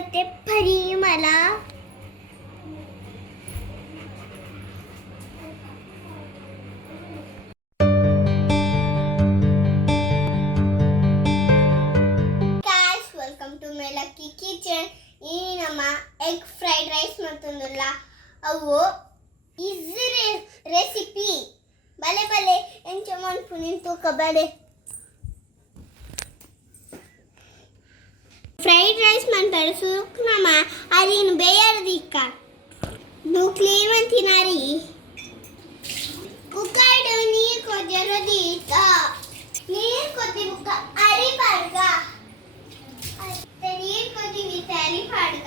करते Parimala. Guys, welcome to my lucky kitchen. ಈ ನಮ್ಮ ಎಗ್ ಫ್ರೈಡ್ ರೈಸ್ ಮಾಡ್ತಂದಲ್ಲ ಅವು ಈಸಿ ರೆಸಿಪಿ ಬಲೆ ಬಲೆ ಎಂಚ ಮಾಡ್ತೀನಿ ತೂಕ ಬಲೆ ಫ್ರೈಡ್ ರೈಸ್ ಮಾಡ್ತಾರೆ ಸುಕ್ ನಮ್ಮ ಅರಿನ ಬೇಯರ್ದಿಕ್ಕ ನು ಕ್ಲೀನ್ ಮಾಡ್ತಿನಾರಿ ಕುಕ್ಕರ್ಡ್ ನೀರು ಕೊದ್ದಿರೋದೀತ ನೀರು ಕೊದ್ದಿ ಬುಕ್ಕ ಅರಿ ಪಾಡ್ಗ ನೀರು ಕೊದ್ದಿ ಬಿತ್ತ ಅರಿ ಪಾಡ್ಗ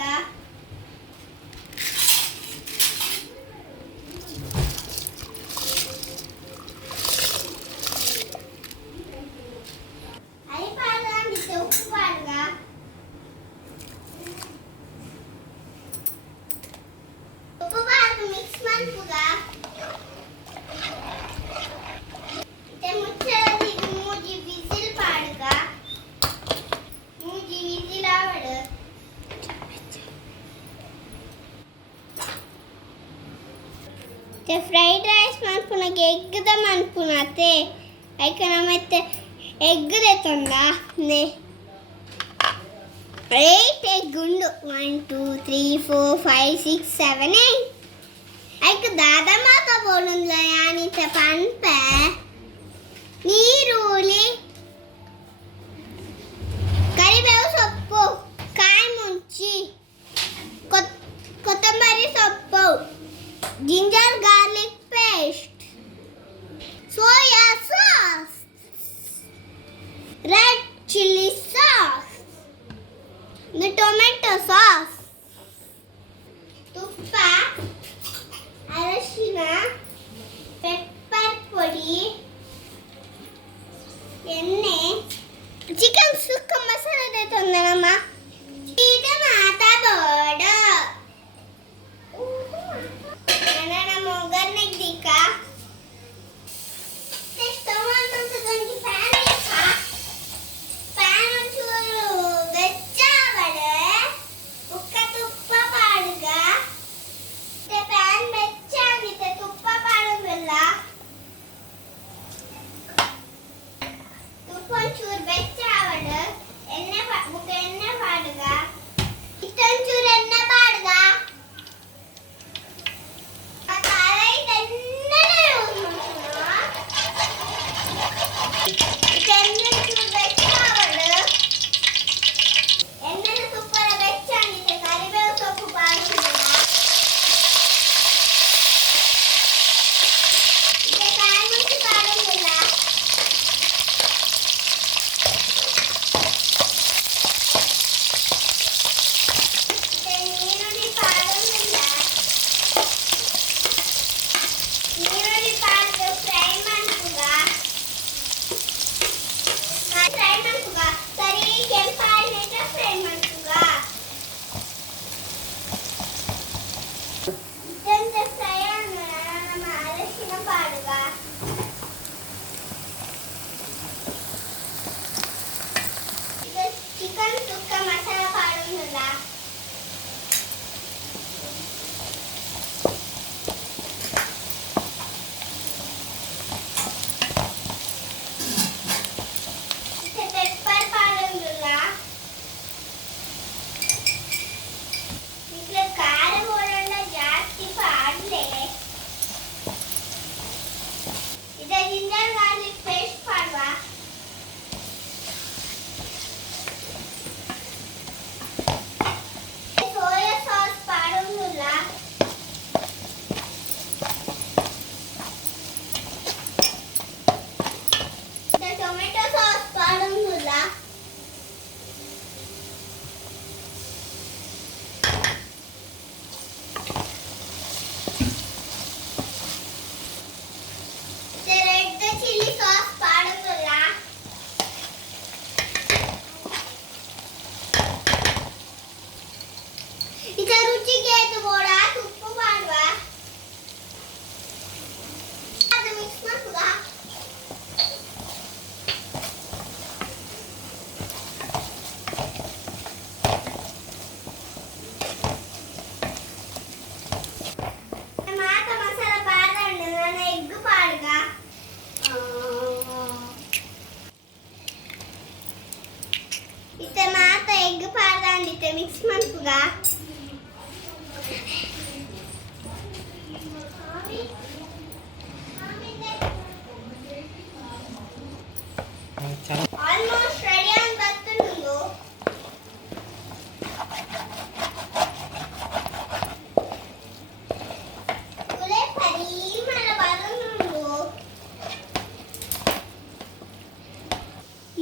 ಅರಿ ಪಾಡ್ಗ ಬಿತ್ತ ಉಪ್ಪು ಪಾಡ್ಗ ಉಪ್ಪು ಪಾಡ್ಗ ಮಿಕ್ಸ್ ಮಾಡ್ಪುಗ ಮತ್ತೆ ಮುಚ್ಚಳದಿ ಮೂಜಿ ವಿಸಿಲ್ ಪಾಡ್ಗ ಮೂಜಿ ವಿಸಿಲ್ ಆವಡು ಫ್ರೈಡ್ ರೈಸ್ ಮಾಡ್ಪುನಗೆ ಎಗ್ಗದ ಮಾಡ್ಪುನತೆ ಐಕನ ಮತ್ತೆ ಎಗ್ಗದೆ ತಂದ ನೆ 8 egg ಉಂಡು 1 2 3 4 5 6 7 8 ಐಕ ದಾದ ಮಾತ ಬೋಲುಂದ್ಲ ಯಾನಿತ ಪನ್ಪೆ ನೀರುಳ್ಳಿ ಕರಿಬೇವು ಸೊಪ್ಪು ಕಾಯಿ ಮುಂಚಿ ಕೊತ್ತಂಬರಿ ಸೊಪ್ಪು ginger garlic paste soya sauce red chilli sauce tomato sauce ತುಪ್ಪ ಅರಶಿನ ಪೆಪ್ಪರ್ ಪೊಡಿ ಎಣ್ಣೆ ಚಿಕನ್ ಸುಕ್ಕ ಮಸಾಲೆ ತಂದನಮ್ಮ ಇದು ಮಾತಾಡೋಡ ನನ್ನ ಮೊಗರ್ನೆಗ್ ದಿಕ್ಕ ಸ್ಟವ್ ಆನ್ ಮಾಡ್ಕೊಂಡಿ ಫ್ಯಾನ್ ಇಕ್ಕ ಫ್ಯಾನ್ ಒಂಚೂರು ಬೆಚ್ಚಾವಡೆ ಉಕ್ಕ ತುಪ್ಪ ಪಾಡ್ಗ ಫ್ಯಾನ್ ಬೆಚ್ಚಾಗಿತ್ತೆ ತುಪ್ಪ ಪಾಡೋದಿಲ್ಲ ತುಪ್ಪ ಒಂಚೂರು ಬೆಚ್ಚಾವಡೆ ಎಣ್ಣೆ ಪಾಡ್ಗ ಇಷ್ಟೊಂಚೂರು ಎಣ್ಣೆ ಪಾಡ್ಗ ಚಿಕನ್ ಸುಕ್ಕ ಮಸಾಲ ಪಾಡುವುದಿಲ್ಲ ಪೆಪ್ಪರ್ ಪಾಡುವುದಿಲ್ಲ ಇಟ್ಲ ಖಾರ ಬೋಡಲ್ಲ ಜಾಸ್ತಿ ಪಾಡ್ಲೆ ಇದ ಜಿಂಜರ್ ಗಾರ್ಲಿಕ್ ಪೇಸ್ಟ್ ಪಾಡುವ ಸೋಯಾ ಸಾಸ್ ಪಾಡುವುದಿಲ್ಲ ಟೊಮೆಟೊ ಸಾಸ್ ಪಾಡುವುದಿಲ್ಲ ರೆಡ್ ಚಿಲ್ಲಿ ಸಾಸ್ ಪಾಡುವುದಿಲ್ಲ ಇದ ರುಚಿಗೆ ಇದು ಬೋಡ ಉಪ್ಪು ಮಾಡುವ ಅದು ಮಿಕ್ಸ್ ಮಾಡ್ಕುಗ ಇತ್ತೆ ಮಿಕ್ಸ್ ಮಾಡ್ಪುಗ ಆಲ್ಮೋಸ್ಟ್ ರೆಡಿ ಅಂತ ಬರ್ತುಂಡು ಕುಲೆ ಪರಿಮಳ ಬರುಂಡು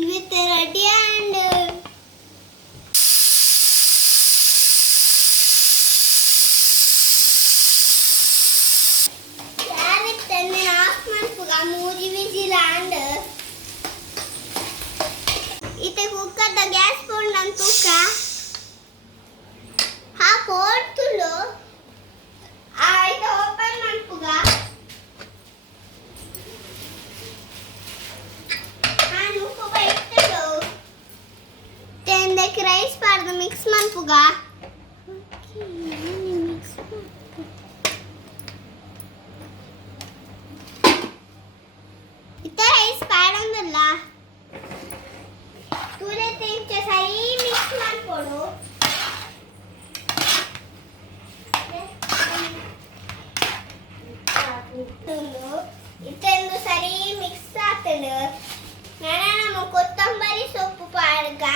ಇವತ್ತು ರೆಡಿ ಅಂಡ್ ಯಾರಿತ್ತಂದ್ರೆ ಆಫ್ ಮಾಡ್ಪುಗ ಮೂರಿ ವಿಜಿಲ್ ಅಂಡ್ इथे कुकर द गॅस पोंडन तुका हा पोर्तुलो आयत ओपन ಮಾಡ್ಪುಗ ನಾನು ಉಪ್ಪು ಇಟ್ಟಳು ತೆಂದಕ್ಕೆ ರೈಸ್ ಪಾಡ್ದು ಮಿಕ್ಸ್ ಮಾಡ್ಪುಗ ಇತ್ತ ರೈಸ್ ಪಾಡಂದಲ್ಲ पूरे तीन से सही मिक्स मान पड़ो इतने सही मिक्स आते हैं ना ना ना मुझको तंबारी सोप पाएगा